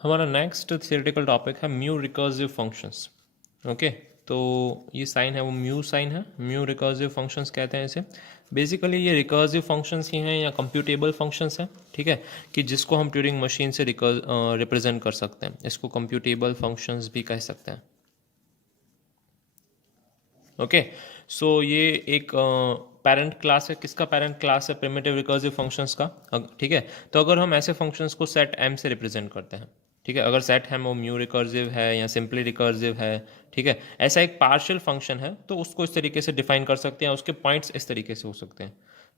हमारा next theoretical topic है mu recursive functions. Okay, तो ये साइन है वो म्यू साइन है, म्यू रिकर्सिव फंक्शंस कहते हैं इसे। बेसिकली ये रिकर्सिव फंक्शंस ही हैं या कंप्यूटेबल फंक्शंस हैं, ठीक है, कि जिसको हम ट्यूरिंग मशीन से रिप्रेजेंट कर सकते हैं। इसको कंप्यूटेबल फंक्शंस भी कह सकते हैं। ओके, सो ये एक पेरेंट क्लास है। किसका पेरेंट क्लास है? प्रिमिटिव रिकर्सिव फंक्शंस का। ठीक है, तो अगर हम ऐसे फंक्शंस को सेट एम से रिप्रेजेंट करते हैं, ठीक है, अगर सेट एम वो म्यू रिकर्सिव है या सिंपली रिकर्सिव है, ठीक है, ऐसा एक पार्शियल फंक्शन है, तो उसको इस तरीके से डिफाइन कर सकते हैं, उसके पॉइंट्स इस तरीके से हो सकते हैं,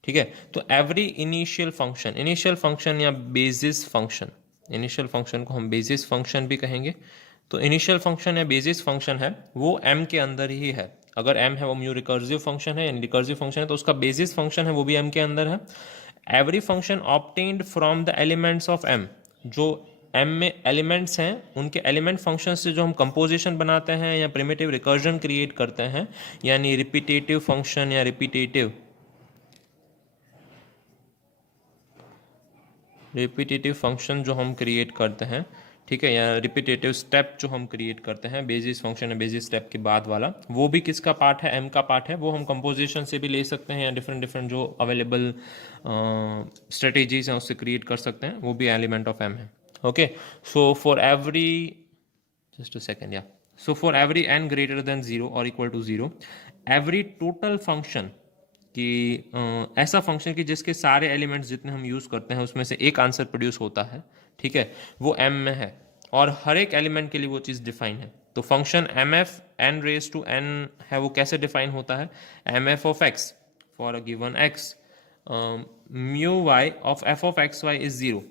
ठीक है। तो एवरी इनिशियल फंक्शन या बेसिस फंक्शन, इनिशियल फंक्शन को हम बेसिस फंक्शन भी कहेंगे। तो इनिशियल फंक्शन या बेसिस फंक्शन है वो एम के अंदर ही है। अगर एम है वो म्यू रिकर्सिव फंक्शन है यानी रिकर्सिव फंक्शन है, तो उसका बेसिस फंक्शन है वो भी एम के अंदर है। Every function obtained from the elements of M, जो एम में एलिमेंट्स हैं उनके एलिमेंट फंक्शन से जो हम कंपोजिशन बनाते हैं या प्रिमिटिव रिकर्जन क्रिएट करते हैं, यानी रिपीटेटिव फंक्शन या रिपीटेटिव फंक्शन जो हम क्रिएट करते हैं, ठीक है, या रिपीटेटिव स्टेप जो हम क्रिएट करते हैं बेसिस फंक्शन या बेसिस स्टेप के बाद वाला, वो भी किसका पार्ट है? एम का पार्ट है। वो हम कंपोजिशन से भी ले सकते हैं या डिफरेंट जो अवेलेबल स्ट्रेटेजीज हैं उससे क्रिएट कर सकते हैं, वो भी एलिमेंट ऑफ एम है। Okay, so for every just a second, yeah, so for every n greater than 0 or equal to 0, every total function कि ऐसा फंक्शन कि जिसके सारे एलिमेंट्स जितने हम यूज़ करते हैं उसमें से एक आंसर प्रोड्यूस होता है, ठीक है, वो m में है और हर एक एलिमेंट के लिए वो चीज़ डिफाइन है। तो function M F N raise to N है, वो कैसे डिफाइन होता है? M F of X for a given X, mu Y of F of X Y is 0।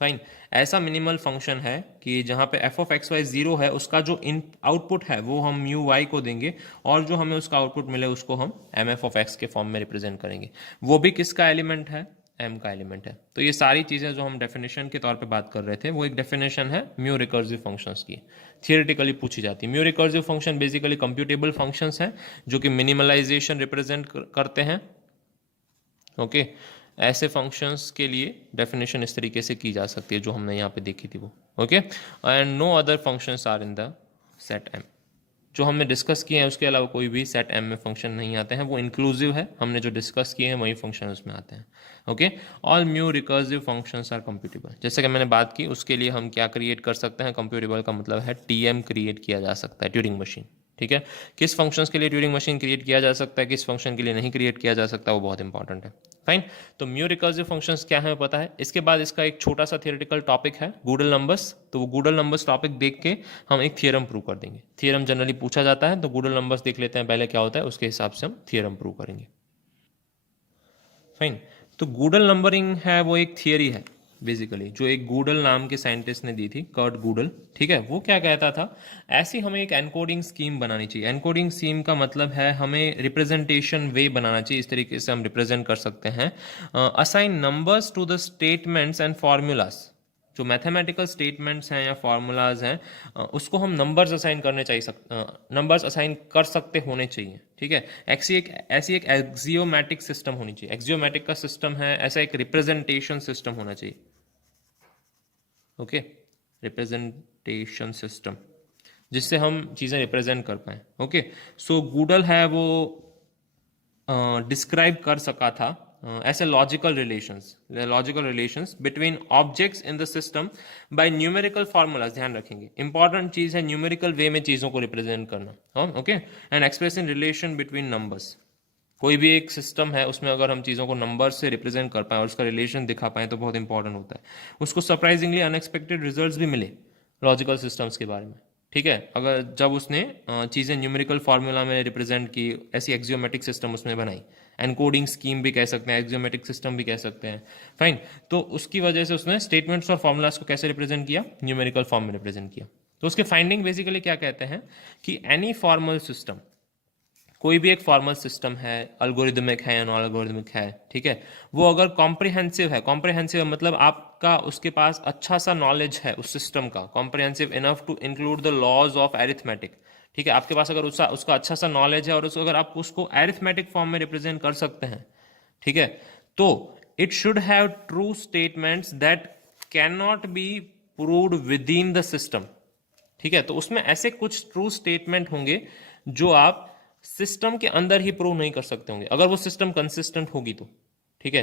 Fine, ऐसा मिनिमल फंक्शन है कि जहाँ पे एफ ऑफ एक्स वाई 0 है, उसका जो इन आउटपुट है वो हम म्यू वाई को देंगे और जो हमें उसका आउटपुट मिले उसको हम एम एफ ऑफ एक्स के फॉर्म में रिप्रेजेंट करेंगे। वो भी किसका एलिमेंट है? एम का एलिमेंट है। तो ये सारी चीज़ें जो हम डेफिनेशन के तौर पे बात कर रहे थे वो एक डेफिनेशन है म्यू रिकर्सिव फंक्शंस की, थियोरेटिकली पूछी जाती है। Mu recursive function basically computable functions हैं जो कि मिनिमलाइजेशन रिप्रेजेंट करते हैं। ओके, ऐसे फंक्शंस के लिए डेफिनेशन इस तरीके से की जा सकती है जो हमने यहाँ पे देखी थी वो। Okay, and no other functions are in the set M. जो हमने डिस्कस किए हैं उसके अलावा कोई भी सेट एम में फंक्शन नहीं आते हैं, वो इंक्लूसिव है। हमने जो डिस्कस किए हैं वही फंक्शन उसमें आते हैं। Okay, all mu recursive functions are computable. जैसे कि मैंने बात की उसके लिए हम क्या क्रिएट कर सकते हैं? कंप्यूटेबल का मतलब है टीएम क्रिएट किया जा सकता है, ट्यूरिंग मशीन, ठीक है। किस फंक्शंस के लिए ट्यूरिंग मशीन क्रिएट किया जा सकता है, किस फंक्शन के लिए नहीं क्रिएट किया जा सकता, वो बहुत इंपॉर्टेंट है। फाइन, तो म्यू रिकर्सिव फंक्शंस क्या है पता है। इसके बाद इसका एक छोटा सा थियोरेटिकल टॉपिक है गूडल नंबर्स। तो वो गूडल नंबर्स टॉपिक देख के हम एक थियरम प्रूव कर देंगे। थियरम जनरली पूछा जाता है, तो गूडल नंबर्स देख लेते हैं पहले क्या होता है, उसके हिसाब से हम थियरम प्रूव करेंगे। फाइन, तो गूडल नंबरिंग है वो एक थियरी है बेसिकली, जो एक गूडल नाम के साइंटिस्ट ने दी थी, कर्ट गूडल, ठीक है। वो क्या कहता था, ऐसी हमें एक एनकोडिंग स्कीम बनानी चाहिए। एनकोडिंग स्कीम का मतलब है हमें रिप्रेजेंटेशन वे बनाना चाहिए, इस तरीके से हम रिप्रेजेंट कर सकते हैं। Assign numbers to the statements and formulas, जो मैथमेटिकल स्टेटमेंट्स हैं या फार्मूलाज हैं उसको हम नंबर्स असाइन करने चाहिए, नंबर्स असाइन कर सकते होने चाहिए, ठीक है। ऐसी एक एक्सियोमेटिक सिस्टम होनी चाहिए। एक्सियोमेटिक का सिस्टम है ऐसा एक रिप्रेजेंटेशन सिस्टम होना चाहिए। ओके, रिप्रेजेंटेशन सिस्टम जिससे हम चीज़ें रिप्रेजेंट कर पाएँ। ओके, सो गूडल है वो डिस्क्राइब कर सका था ऐसे logical relations between objects in the system by numerical formulas. ध्यान रखेंगे, इंपॉर्टेंट चीज़ है न्यूमेरिकल वे में चीज़ों को रिप्रेजेंट करना। Okay, and expressing relation between numbers. कोई भी एक सिस्टम है उसमें अगर हम चीज़ों को नंबर से रिप्रेजेंट कर पाएँ और उसका रिलेशन दिखा पाएँ तो बहुत इंपॉर्टेंट होता है। उसको सरप्राइजिंगली अनएक्सपेक्टेड रिजल्ट्स भी मिले लॉजिकल सिस्टम्स के बारे में, ठीक है। अगर जब उसने चीज़ें न्यूमेरिकल फार्मूला में रिप्रेजेंट की, ऐसी एक्सियोमेटिक सिस्टम उसने बनाई, एनकोडिंग स्कीम भी कह सकते हैं, एक्सियोमेटिक सिस्टम भी कह सकते हैं। फाइन, तो उसकी वजह से उसने स्टेटमेंट्स और फार्मूलाज को कैसे रिप्रेजेंट किया? न्यूमेरिकल फॉर्म में रिप्रेजेंट किया। तो उसके फाइंडिंग बेसिकली क्या कहते हैं कि एनी फॉर्मल सिस्टम, कोई भी एक फॉर्मल सिस्टम है, अल्गोरिदमिक है या नॉन अल्गोरिदमिक है, ठीक है, वो अगर कॉम्प्रिहेंसिव है, कॉम्प्रिहेंसिव मतलब आपका उसके पास अच्छा सा नॉलेज है उस सिस्टम का, comprehensive enough to include the laws of arithmetic, ठीक है, आपके पास अगर उसका अच्छा सा नॉलेज है और अगर आप उसको एरिथमेटिक फॉर्म में रिप्रेजेंट कर सकते हैं, ठीक है, तो it should have true statements that can not be proved with in the system. ठीक है, तो उसमें ऐसे कुछ ट्रू स्टेटमेंट होंगे जो आप सिस्टम के अंदर ही प्रूव नहीं कर सकते होंगे, अगर वो सिस्टम कंसिस्टेंट होगी तो। ठीक है,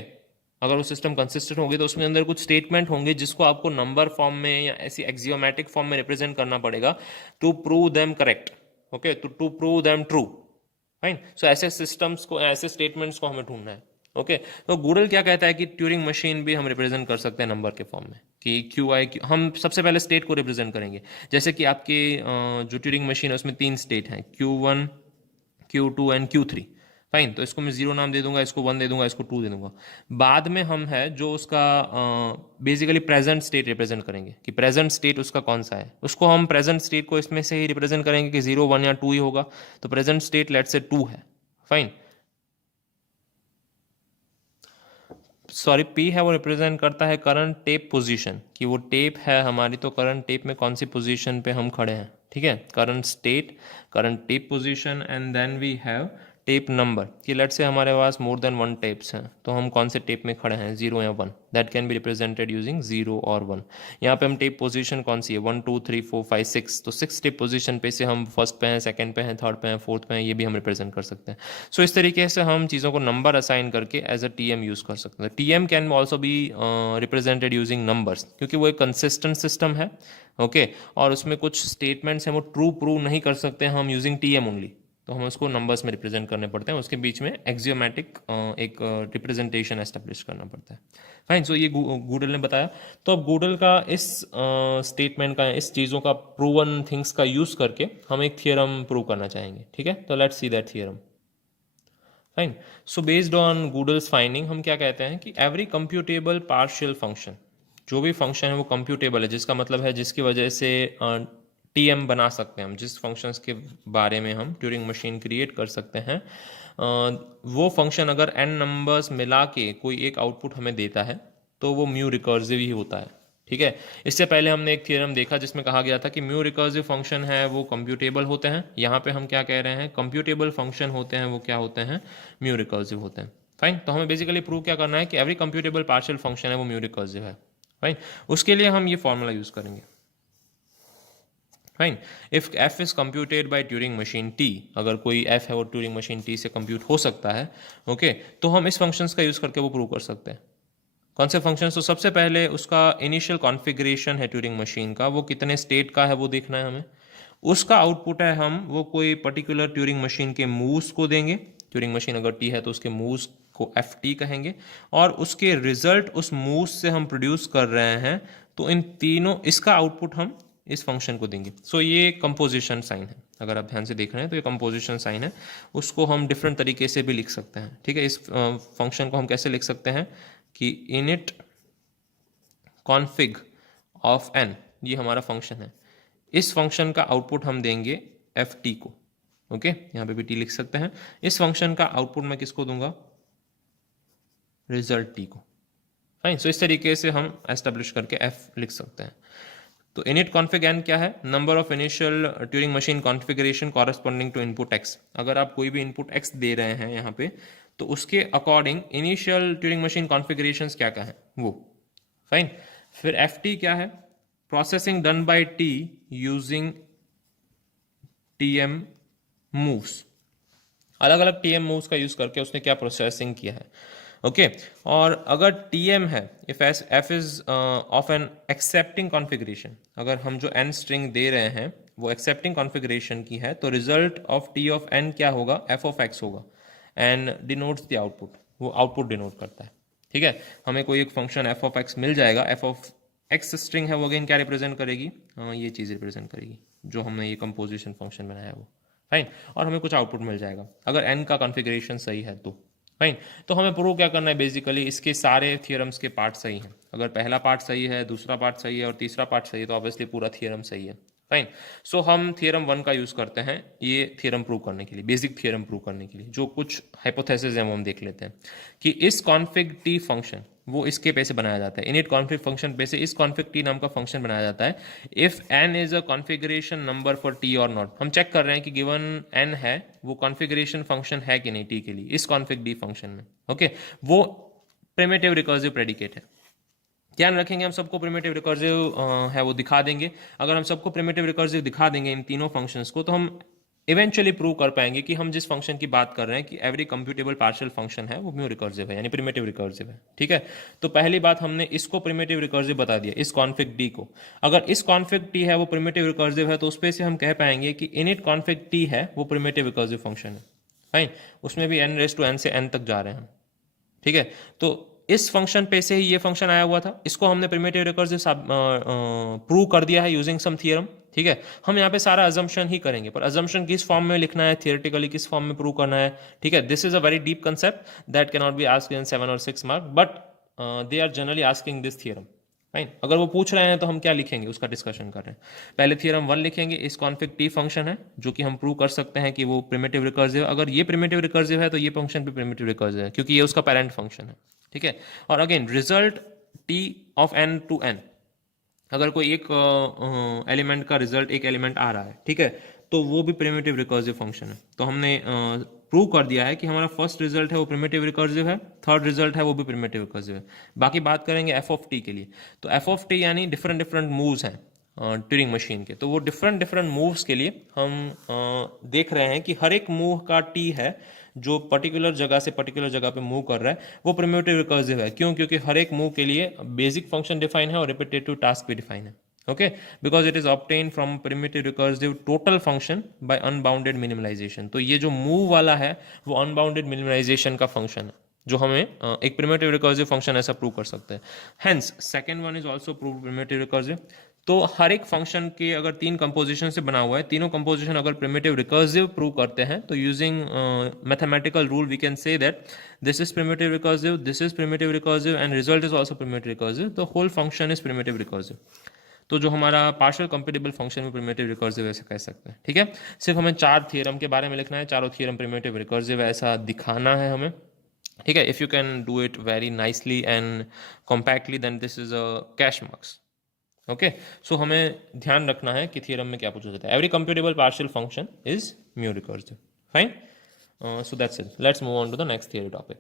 अगर वो सिस्टम कंसिस्टेंट होगी तो उसमें अंदर कुछ स्टेटमेंट होंगे जिसको आपको नंबर फॉर्म में या ऐसी एक्सियोमेटिक फॉर्म में रिप्रेजेंट करना पड़ेगा to prove them correct. Okay, तो to prove them true. Fine, so ऐसे सिस्टम्स को, ऐसे स्टेटमेंट्स को हमें ढूंढना है। ओके, तो गूगल क्या कहता है कि ट्यूरिंग मशीन भी हम रिप्रेजेंट कर सकते हैं नंबर के फॉर्म में, कि क्यू आई क्यू। हम सबसे पहले स्टेट को रिप्रेजेंट करेंगे, जैसे कि आपके जो ट्यूरिंग मशीन है उसमें 3 स्टेट हैं, Q1, Q2 and Q3। Fine, तो इसको मैं 0 नाम दे दूंगा, इसको 1 दे दूंगा, इसको 2 दे दूंगा। बाद में हम है जो उसका बेसिकली प्रेजेंट स्टेट रिप्रेजेंट करेंगे, कि प्रेजेंट स्टेट उसका कौन सा है। उसको हम प्रेजेंट स्टेट को इसमें से ही रिप्रेजेंट करेंगे कि 0, 1 या 2 ही होगा। तो प्रेजेंट स्टेट लेट्स से 2 है। फाइन, सॉरी, पी है वो रिप्रेजेंट करता है करंट टेप पोजीशन, कि वो टेप है हमारी, तो करंट टेप में कौन सी पोजीशन पे हम खड़े हैं। ठीक है, current state, current tape position, and then we have tape number, कि लेट से हमारे पास मोर देन 1 टेप्स हैं, तो हम कौन से टेप में खड़े हैं, 0 या 1। That can be represented using 0 और 1। यहाँ पे हम टेप पोजीशन कौन सी है, 1 2 3 4 5 6, तो 6 टेप पोजीशन पे से हम फर्स्ट पे हैं, सेकंड पे हैं, थर्ड पे हैं, फोर्थ पे हैं, ये भी हम रिप्रेजेंट कर सकते हैं। सो इस तरीके से हम चीज़ों को नंबर असाइन करके एज अ टीएम यूज़ कर सकते हैं। TM can also be represented using numbers, क्योंकि वो एक कंसिस्टेंट सिस्टम है। ओके, और उसमें कुछ स्टेटमेंट्स हैं वो ट्रू प्रूव नहीं कर सकते हैं हम यूजिंग टीएम ओनली, तो हम उसको नंबर्स में रिप्रेजेंट करने पड़ते हैं, उसके बीच में एक्सियोमेटिक एक रिप्रेजेंटेशन एस्टेब्लिश करना पड़ता है। फाइन, सो ये गूगल ने बताया। तो अब गूगल का इस स्टेटमेंट का, इस चीज़ों का, प्रूवन थिंग्स का यूज़ करके हम एक थियरम प्रूव करना चाहेंगे। ठीक है, तो let's see that theorem. Fine, so based on Google's finding हम क्या कहते हैं कि एवरी कंप्यूटेबल पार्शियल फंक्शन, जो भी फंक्शन है वो कंप्यूटेबल है, जिसका मतलब है जिसकी वजह से टीएम बना सकते हैं हम, जिस फंक्शंस के बारे में हम ट्यूरिंग मशीन क्रिएट कर सकते हैं, वो फंक्शन अगर n नंबर्स मिला के कोई एक आउटपुट हमें देता है तो वो म्यू रिकर्सिव ही होता है। ठीक है, इससे पहले हमने एक थ्योरम देखा जिसमें कहा गया था कि म्यू रिकर्सिव फंक्शन है वो कंप्यूटेबल होते हैं। यहाँ पे हम क्या कह रहे हैं, कंप्यूटेबल फंक्शन होते हैं वो क्या होते हैं, म्यू रिकर्सिव होते हैं। फाइन, तो हमें बेसिकली प्रूव क्या करना है कि एवरी कंप्यूटेबल पार्शियल फंक्शन है वो म्यू रिकर्सिव है। फाइन, उसके लिए हम ये फॉर्मूला यूज़ करेंगे। Fine, if f is computed by Turing machine t, अगर कोई f है वो ट्यूरिंग मशीन t से कंप्यूट हो सकता है। ओके, तो हम इस फंक्शंस का यूज़ करके वो प्रूव कर सकते हैं। कौन से फंक्शंस, तो सबसे पहले उसका इनिशियल कॉन्फ़िगरेशन है ट्यूरिंग मशीन का, वो कितने स्टेट का है वो देखना है हमें। उसका आउटपुट है हम वो कोई पर्टिकुलर ट्यूरिंग मशीन के मूव्स को देंगे। ट्यूरिंग मशीन अगर t है तो उसके मूव्स को ft कहेंगे, और उसके रिजल्ट उस मूव्स से हम प्रोड्यूस कर रहे हैं, तो इन तीनों, इसका आउटपुट हम इस फंक्शन को देंगे। सो ये कंपोजिशन साइन है, अगर आप ध्यान से देख रहे हैं तो ये कंपोजिशन साइन है। उसको हम डिफरेंट तरीके से भी लिख सकते हैं। ठीक है, इस फंक्शन को हम कैसे लिख सकते हैं कि इनिट कॉन्फिग ऑफ n, ये हमारा फंक्शन है, इस फंक्शन का आउटपुट हम देंगे ft को। ओके, यहाँ पे भी t लिख सकते हैं। इस फंक्शन का आउटपुट मैं किसको दूंगा, रिजल्ट t को। फाइन, सो इस तरीके से हम एस्टेब्लिश करके f लिख सकते हैं। तो इनिट कॉन्फिग n क्या है, number of initial Turing machine configuration corresponding to input x। अगर आप कोई भी इनपुट x दे रहे हैं यहाँ पे, तो उसके according initial Turing machine configurations क्या क्या है वो। फाइन, फिर ft क्या है, processing done by t using tm moves, अलग अलग टीएम मूव्स का यूज करके उसने क्या प्रोसेसिंग किया है। ओके, और अगर टीएम है, if F is of N accepting configuration, अगर हम जो एन स्ट्रिंग दे रहे हैं वो एक्सेप्टिंग कॉन्फ़िगरेशन की है, तो result of T of N क्या होगा, एफ ऑफ एक्स होगा, एंड डिनोट्स द आउटपुट, वो आउटपुट डिनोट करता है। ठीक है, हमें कोई एक फंक्शन एफ ऑफ एक्स मिल जाएगा, एफ ऑफ एक्स स्ट्रिंग है वो अगेन क्या रिप्रेजेंट करेगी, ये चीज़ रिप्रेजेंट करेगी जो हमने ये कंपोजिशन फंक्शन बनाया है वो। फाइन, और हमें कुछ आउटपुट मिल जाएगा अगर n का कॉन्फ़िगरेशन सही है तो। फाइन, तो हमें प्रूव क्या करना है, बेसिकली इसके सारे थियरम्स के पार्ट सही हैं। अगर पहला पार्ट सही है, दूसरा पार्ट सही है और तीसरा पार्ट सही है, तो ऑब्वियसली पूरा थियरम सही है। फाइन, सो हम थियरम 1 का यूज़ करते हैं ये थियरम प्रूव करने के लिए, बेसिक थियरम प्रूव करने के लिए। जो कुछ हाइपोथेसिस हैं वो हम देख लेते हैं कि इस कॉन्फिग टी फंक्शन वो इसके पे से बनाया जाता है, इनिट कॉन्फिग फंक्शन पे से इस कॉन्फिग टी नाम का फंक्शन बनाया जाता है if n is a configuration number for t और नॉट। हम चेक कर रहे हैं कि गिवन n है वो कॉन्फ़िगरेशन फंक्शन है कि नहीं t के लिए, इस कॉन्फिग डी फंक्शन में। ओके, वो प्रिमिटिव रिकर्सिव प्रेडिकेट है। ध्यान रखेंगे हम सबको प्रिमिटिव रिकर्सिव है वो दिखा देंगे। अगर हम सबको प्रिमिटिव रिकर्सिव दिखा देंगे इन तीनों फंक्शंस को, तो हम इवेंचुअली प्रूव कर पाएंगे कि हम जिस फंक्शन की बात कर रहे हैं कि एवरी कंप्यूटेबल पार्शियल फंक्शन है वो म्यू रिकर्सिव है, यानी प्रिमिटिव रिकर्सिव है। ठीक है, तो पहली बात हमने इसको प्रिमिटिव रिकर्सिव बता दिया, इस कॉन्फिग डी को। अगर इस कॉन्फिग टी है वो प्रिमिटिव रिकर्सिव है, तो उस पे से हम कह पाएंगे कि इनिट कॉन्फिग टी है वो प्रिमिटिव रिकर्सिव फंक्शन है। फाइन, उसमें भी n से n तक जा रहे हैं। ठीक है, तो इस फंक्शन पे से ही ये फंक्शन आया हुआ था, इसको हमने प्रिमिटिव रिकर्सिव प्रूव कर दिया है यूजिंग सम थियरम। ठीक है, हम यहाँ पे सारा अजम्पशन ही करेंगे, पर अजम्पशन किस फॉर्म में लिखना है, थियोरेटिकली किस फॉर्म में प्रूव करना है। ठीक है, this is a very deep concept that can not be asked in 7 और 6 mark, but they are generally asking this theorem. Fine, अगर वो पूछ रहे हैं तो हम क्या लिखेंगे उसका डिस्कशन कर रहे हैं। पहले थियरम 1 लिखेंगे, इस कॉन्फिग टी फंक्शन है जो कि हम प्रूव कर सकते हैं कि वो प्रिमिटिव रिकर्सिव है। अगर ये प्रिमिटिव रिकर्सिव है तो ये फंक्शन भी प्रिमिटिव रिकर्सिव है, क्योंकि ये उसका पेरेंट फंक्शन है। ठीक है, और again result T of n to n, अगर कोई एक एलिमेंट का रिजल्ट एक एलिमेंट आ रहा है, ठीक है, तो वो भी प्रिमिटिव रिकर्सिव फंक्शन है। तो हमने प्रूव कर दिया है कि हमारा फर्स्ट रिजल्ट है वो प्रिमिटिव रिकर्सिव है, थर्ड रिजल्ट है वो भी प्रिमिटिव रिकर्सिव है। बाकी बात करेंगे एफ ऑफ टी के लिए, तो एफ ऑफ टी यानी डिफरेंट डिफरेंट मूव्स हैं ट्यूरिंग मशीन के, तो वो डिफरेंट डिफरेंट मूव्स के लिए हम देख रहे हैं कि हर एक मूव का टी है जो पर्टिकुलर जगह से पर्टिकुलर जगह पे मूव कर रहा है वो प्रिमिटिव रिकर्सिव है। क्यों? क्योंकि हर एक मूव के लिए बेसिक फंक्शन डिफाइन है और रिपीटेटिव टास्क भी डिफाइन है। Okay, because it is obtain from primitive recursive total function by unbounded minimalisation. तो ये जो मूव वाला है वो अनबाउंडेड मिनिमलाइजेशन का फंक्शन है, जो हमें एक प्रिमिटिव रिकर्सिव फंक्शन ऐसा प्रूव कर सकते हैं। Hence second one is also prove primitive recursive. तो हर एक फंक्शन के अगर 3 कंपोजिशन से बना हुआ है, तीनों कंपोजिशन अगर प्रिमिटिव रिकर्सिव प्रूव करते हैं, तो using mathematical rule we can say that this is primitive recursive, this is primitive recursive and result is also primitive recursive. The whole function is primitive recursive. तो जो हमारा partial computable function में primitive recursive ऐसा कह सकते हैं। ठीक है, सिर्फ हमें 4 थियरम के बारे में लिखना है, चारों थियरम प्रिमिटिव रिकर्सिव ऐसा दिखाना है हमें। ठीक है, if you can do it very nicely and compactly then this is a cash marks. Okay, so हमें ध्यान रखना है कि थियरम में क्या पूछा जाता है। Every computable partial function is mu recursive. Fine, so that's it, let's move on to the next theory topic.